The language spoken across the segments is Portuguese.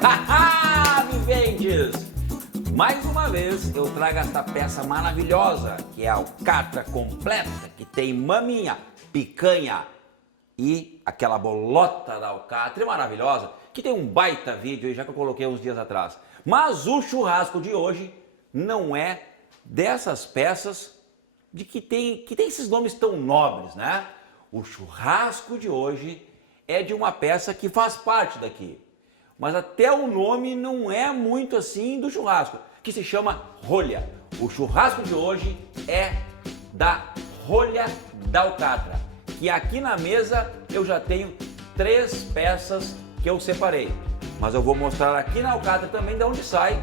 Haha, viventes! Mais uma vez eu trago esta peça maravilhosa, que é a alcatra completa, que tem maminha, picanha e aquela bolota da alcatra maravilhosa, que tem um baita vídeo aí, já que eu coloquei uns dias atrás. Mas o churrasco de hoje não é dessas peças que tem esses nomes tão nobres, né? O churrasco de hoje é de uma peça que faz parte daqui. Mas até o nome não é muito assim do churrasco, que se chama rolha. O churrasco de hoje é da rolha da alcatra, que aqui na mesa eu já tenho 3 peças que eu separei. Mas eu vou mostrar aqui na alcatra também de onde sai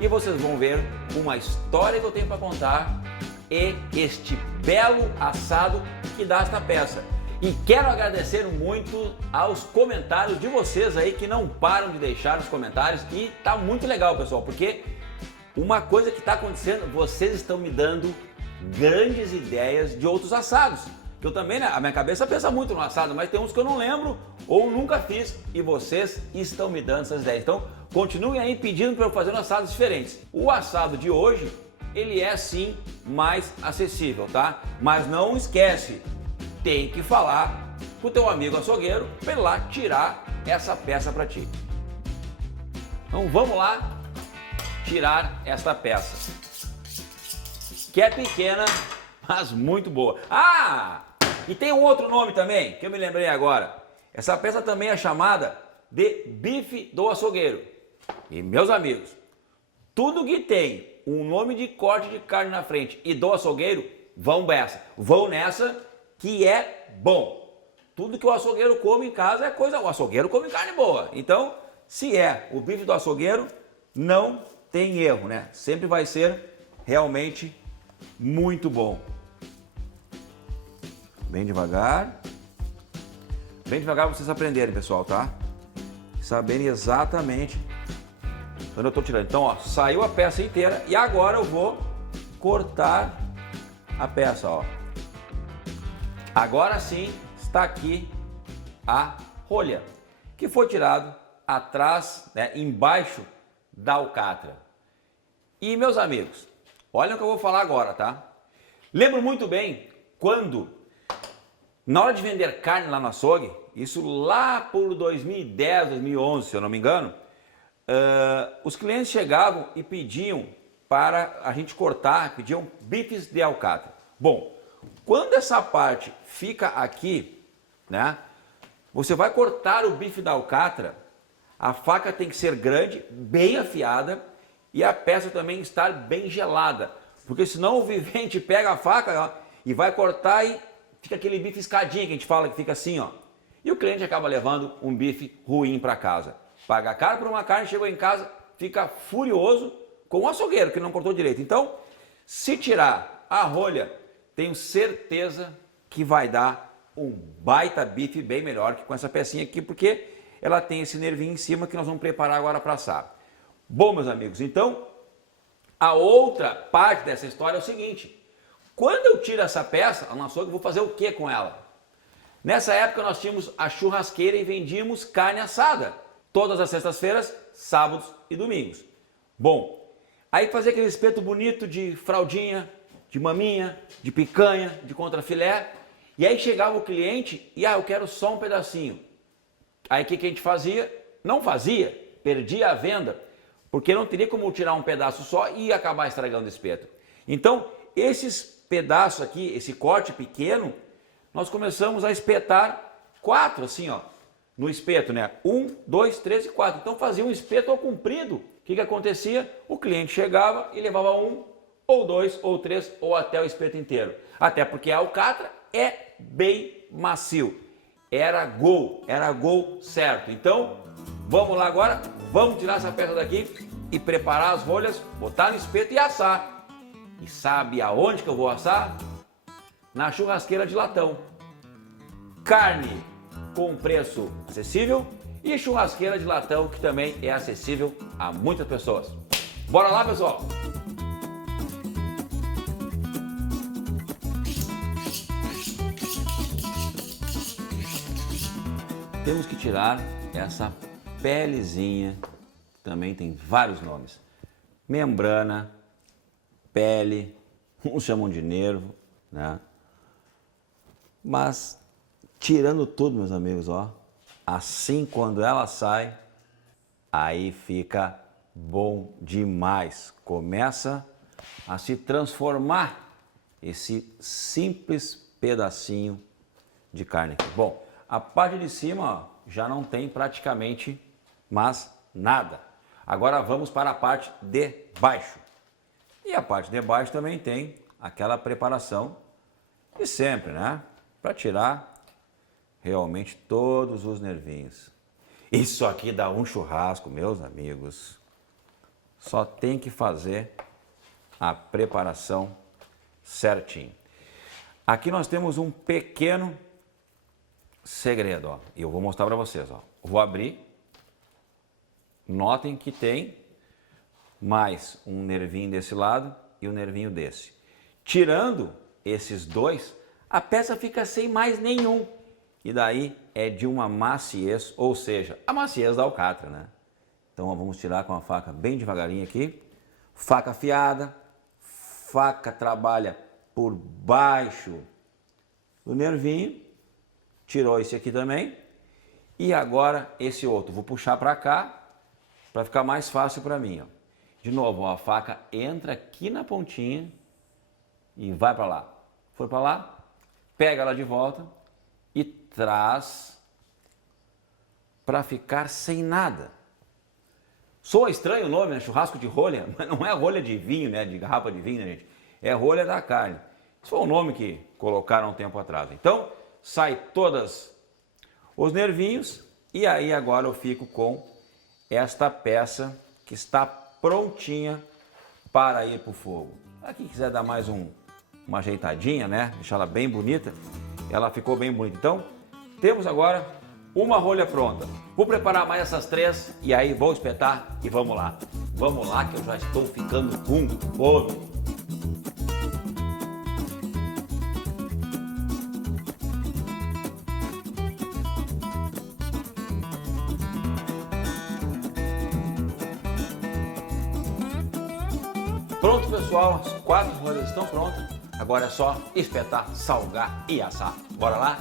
e vocês vão ver uma história que eu tenho para contar e este belo assado que dá esta peça. E quero agradecer muito aos comentários de vocês aí que não param de deixar os comentários e tá muito legal, pessoal, porque uma coisa que está acontecendo, vocês estão me dando grandes ideias de outros assados. Que eu também, né, a minha cabeça pensa muito no assado, mas tem uns que eu não lembro ou nunca fiz e vocês estão me dando essas ideias. Então, continuem aí pedindo para eu fazer assados diferentes. O assado de hoje, ele é sim mais acessível, tá? Mas não esquece, tem que falar com o teu amigo açougueiro para ele lá tirar essa peça para ti. Então vamos lá tirar esta peça, que é pequena, mas muito boa. Ah, e tem um outro nome também, que eu me lembrei agora. Essa peça também é chamada de bife do açougueiro. E meus amigos, tudo que tem um nome de corte de carne na frente e do açougueiro, vão nessa que é bom. Tudo que o açougueiro come em casa é coisa... O açougueiro come carne boa. Então, se é o bife do açougueiro, não tem erro, né? Sempre vai ser realmente muito bom. Bem devagar. Bem devagar pra vocês aprenderem, pessoal, tá? Saberem exatamente onde eu tô tirando. Então, ó, saiu a peça inteira e agora eu vou cortar a peça, ó. Agora sim está aqui a rolha, que foi tirado atrás, né, embaixo da alcatra. E meus amigos, olha o que eu vou falar agora, tá? Lembro muito bem quando, na hora de vender carne lá no açougue, isso lá por 2010, 2011, se eu não me engano, os clientes chegavam e pediam para a gente cortar, pediam bifes de alcatra. Bom, quando essa parte fica aqui, né, você vai cortar o bife da alcatra, a faca tem que ser grande, bem afiada e a peça também estar bem gelada, porque senão o vivente pega a faca, ó, e vai cortar e fica aquele bife escadinho que a gente fala que fica assim, ó. E o cliente acaba levando um bife ruim para casa. Paga caro por uma carne, chegou em casa, fica furioso com o açougueiro que não cortou direito. Então, se tirar a rolha, tenho certeza que vai dar um baita bife bem melhor que com essa pecinha aqui, porque ela tem esse nervinho em cima que nós vamos preparar agora para assar. Bom, meus amigos, então a outra parte dessa história é o seguinte: quando eu tiro essa peça, no açougue, eu vou fazer o que com ela? Nessa época nós tínhamos a churrasqueira e vendíamos carne assada todas as sextas-feiras, sábados e domingos. Bom, aí fazer aquele espeto bonito de fraldinha, de maminha, de picanha, de contrafilé, e aí chegava o cliente e eu quero só um pedacinho. Aí o que a gente fazia? Não fazia, perdia a venda, porque não teria como tirar um pedaço só e acabar estragando o espeto. Então, esses pedaços aqui, esse corte pequeno, nós começamos a espetar 4 assim, ó, no espeto, né? 1, 2, 3 e 4. Então fazia um espeto ao comprido. O que acontecia? O cliente chegava e levava 1, ou 2, ou 3, ou até o espeto inteiro. Até porque a alcatra é bem macio. Era gol certo. Então, vamos lá agora, vamos tirar essa peça daqui e preparar as rolhas, botar no espeto e assar. E sabe aonde que eu vou assar? Na churrasqueira de latão. Carne com preço acessível e churrasqueira de latão que também é acessível a muitas pessoas. Bora lá, pessoal! temos que tirar essa pelezinha, que também tem vários nomes. Membrana, pele, uns chamam de nervo, né? Mas tirando tudo, meus amigos, ó, assim quando ela sai, aí fica bom demais. Começa a se transformar esse simples pedacinho de carne aqui. Bom, a parte de cima, ó, já não tem praticamente mais nada. Agora vamos para a parte de baixo. E a parte de baixo também tem aquela preparação de sempre, né? Para tirar realmente todos os nervinhos. Isso aqui dá um churrasco, meus amigos. Só tem que fazer a preparação certinho. Aqui nós temos um pequeno segredo, ó. E eu vou mostrar para vocês, ó. Vou abrir. Notem que tem mais um nervinho desse lado e um nervinho desse. Tirando esses dois, a peça fica sem mais nenhum. E daí é de uma maciez, ou seja, a maciez da alcatra, né? Então ó, vamos tirar com a faca bem devagarinho aqui. Faca afiada, faca trabalha por baixo do nervinho. Tirou esse aqui também. E agora esse outro, vou puxar para cá para ficar mais fácil para mim, ó. De novo, ó, a faca entra aqui na pontinha e vai para lá. Foi para lá, pega ela de volta e traz para ficar sem nada. Soa estranho o nome, né? Churrasco de rolha, mas não é rolha de vinho, né? De garrafa de vinho, né, gente? É rolha da carne. Isso foi o nome que colocaram um tempo atrás. Então, sai todas os nervinhos e aí agora eu fico com esta peça que está prontinha para ir para o fogo. Aqui quiser dar mais uma ajeitadinha, né? Deixar ela bem bonita. Ela ficou bem bonita. Então, temos agora uma rolha pronta. Vou preparar mais essas três e aí vou espetar e vamos lá. Vamos lá que eu já estou ficando com fome. Pronto, pessoal, as 4 rolhas estão prontas. Agora é só espetar, salgar e assar. Bora lá?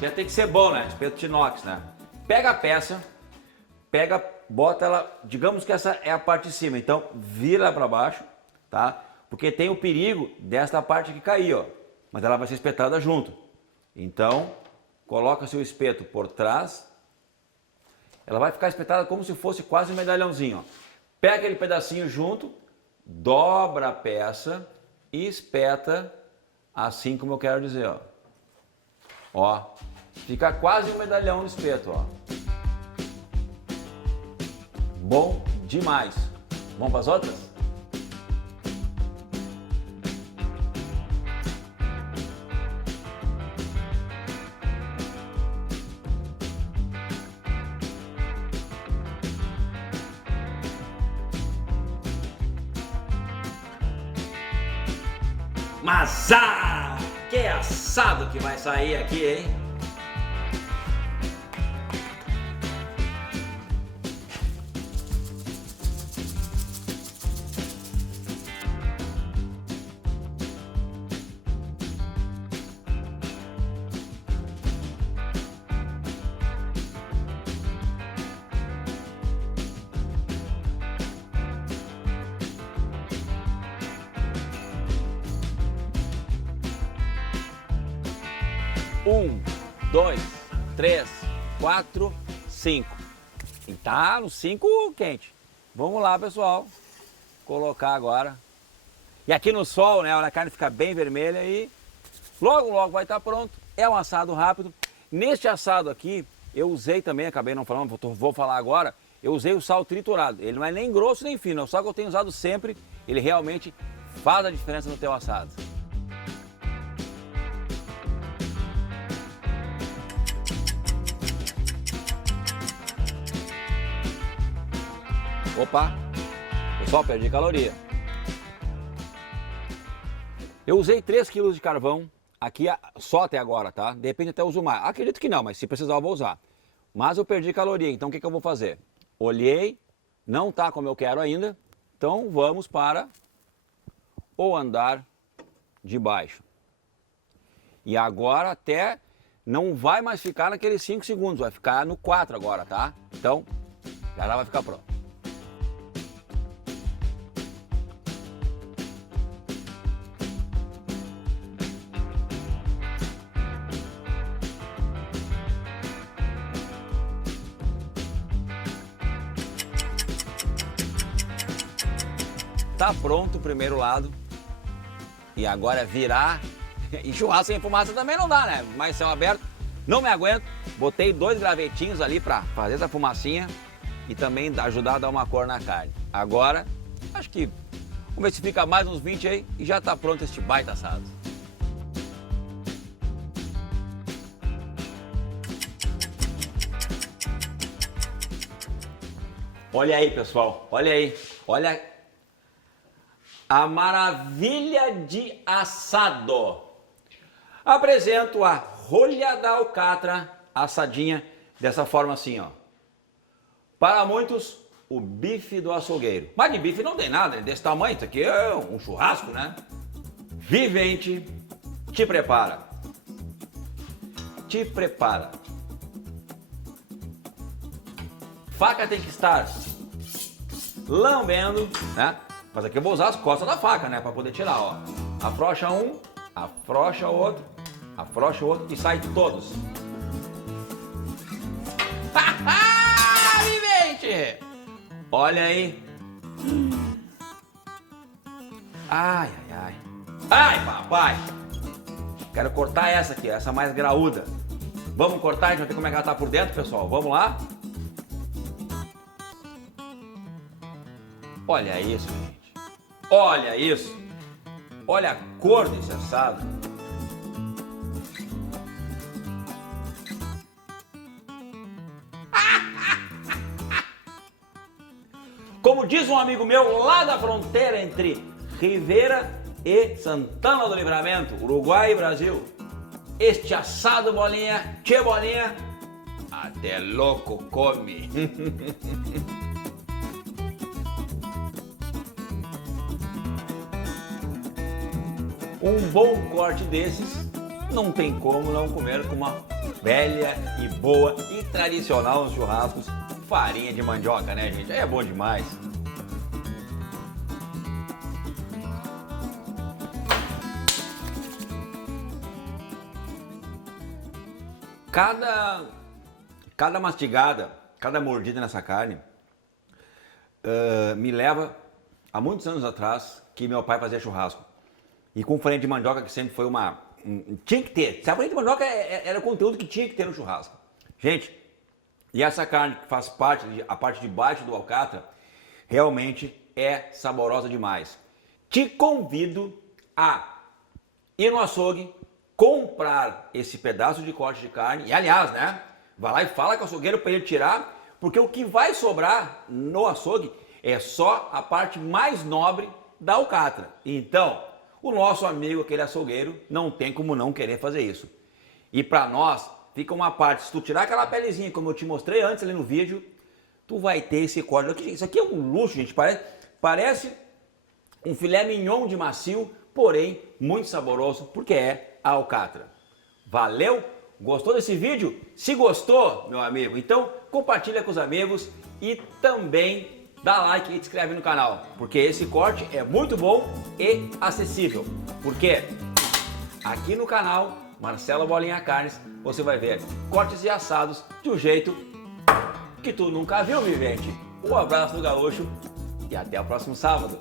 Já tem que ser bom, né? Espeto de inox, né? Pega a peça, bota ela, digamos que essa é a parte de cima, então vira para baixo, tá? Porque tem o perigo desta parte aqui cair, ó. Mas ela vai ser espetada junto. Então, coloca seu espeto por trás. Ela vai ficar espetada como se fosse quase um medalhãozinho, ó. Pega aquele pedacinho junto, dobra a peça e espeta assim como eu quero dizer, ó. Ó, fica quase um medalhão no espeto, ó. Bom demais. Vamos para as outras? Mas que assado que vai sair aqui, hein? Um, 2, 3, 4, 5. E tá no 5 quente. Vamos lá, pessoal. Colocar agora. E aqui no sol, né? A carne fica bem vermelha e logo, logo vai estar pronto. É um assado rápido. Neste assado aqui, eu usei também, acabei não falando, vou falar agora. Eu usei o sal triturado. Ele não é nem grosso nem fino, é o sal que eu tenho usado sempre. Ele realmente faz a diferença no teu assado. Opa, pessoal, perdi caloria. Eu usei 3 kg de carvão, aqui só até agora, tá? De repente até uso mais. Acredito que não, mas se precisar eu vou usar. Mas eu perdi caloria, então o que eu vou fazer? Olhei, não tá como eu quero ainda, então vamos para o andar de baixo. E agora até não vai mais ficar naqueles 5 segundos, vai ficar no 4 agora, tá? Então, já vai ficar pronto. Tá pronto o primeiro lado. E agora é virar. E churrasco sem fumaça também não dá, né? Mas céu aberto, não me aguento. Botei 2 gravetinhos ali pra fazer essa fumacinha e também ajudar a dar uma cor na carne. Agora, acho que vamos ver se fica mais uns 20 aí e já tá pronto este baita assado. Olha aí, pessoal, olha aí, olha a maravilha de assado. Apresento a rolha da alcatra assadinha dessa forma assim, ó. Para muitos, o bife do açougueiro. Mas de bife não tem nada, é desse tamanho. Isso aqui é um churrasco, né? Vivente, te prepara. Te prepara. Faca tem que estar lambendo, né? Mas aqui eu vou usar as costas da faca, né? Para poder tirar, ó. Afrouxa um, afrouxa o outro e sai todos. Vivente! Olha aí. Ai, ai, ai. Ai, papai! Quero cortar essa aqui, essa mais graúda. Vamos cortar, a gente vai ver como é que ela tá por dentro, pessoal. Vamos lá? Olha isso, gente. Olha isso. Olha a cor desse assado. Como diz um amigo meu lá da fronteira entre Rivera e Santana do Livramento, Uruguai e Brasil, este assado, bolinha, tchê bolinha, até louco come. Um bom corte desses não tem como não comer com uma velha e boa e tradicional nos churrascos farinha de mandioca, né, gente? É bom demais. Cada mastigada, cada mordida nessa carne me leva a muitos anos atrás que meu pai fazia churrasco. E com farinha de mandioca, que sempre foi uma... tinha que ter. A farinha de mandioca era o conteúdo que tinha que ter no churrasco. Gente, e essa carne que faz a parte de baixo do alcatra, realmente é saborosa demais. Te convido a ir no açougue, comprar esse pedaço de corte de carne. E aliás, né? Vai lá e fala com o açougueiro para ele tirar, porque o que vai sobrar no açougue é só a parte mais nobre da alcatra. Então, o nosso amigo, aquele açougueiro, não tem como não querer fazer isso. E para nós, fica uma parte, se tu tirar aquela pelezinha, como eu te mostrei antes ali no vídeo, tu vai ter esse corte. Isso aqui é um luxo, gente, parece um filé mignon de macio, porém muito saboroso, porque é a alcatra. Valeu? Gostou desse vídeo? Se gostou, meu amigo, então compartilha com os amigos e também dá like e se inscreve no canal, porque esse corte é muito bom e acessível. Porque aqui no canal Marcelo Bolinha Carnes você vai ver cortes e assados de um jeito que tu nunca viu, vivente. Um abraço do gaúcho e até o próximo sábado.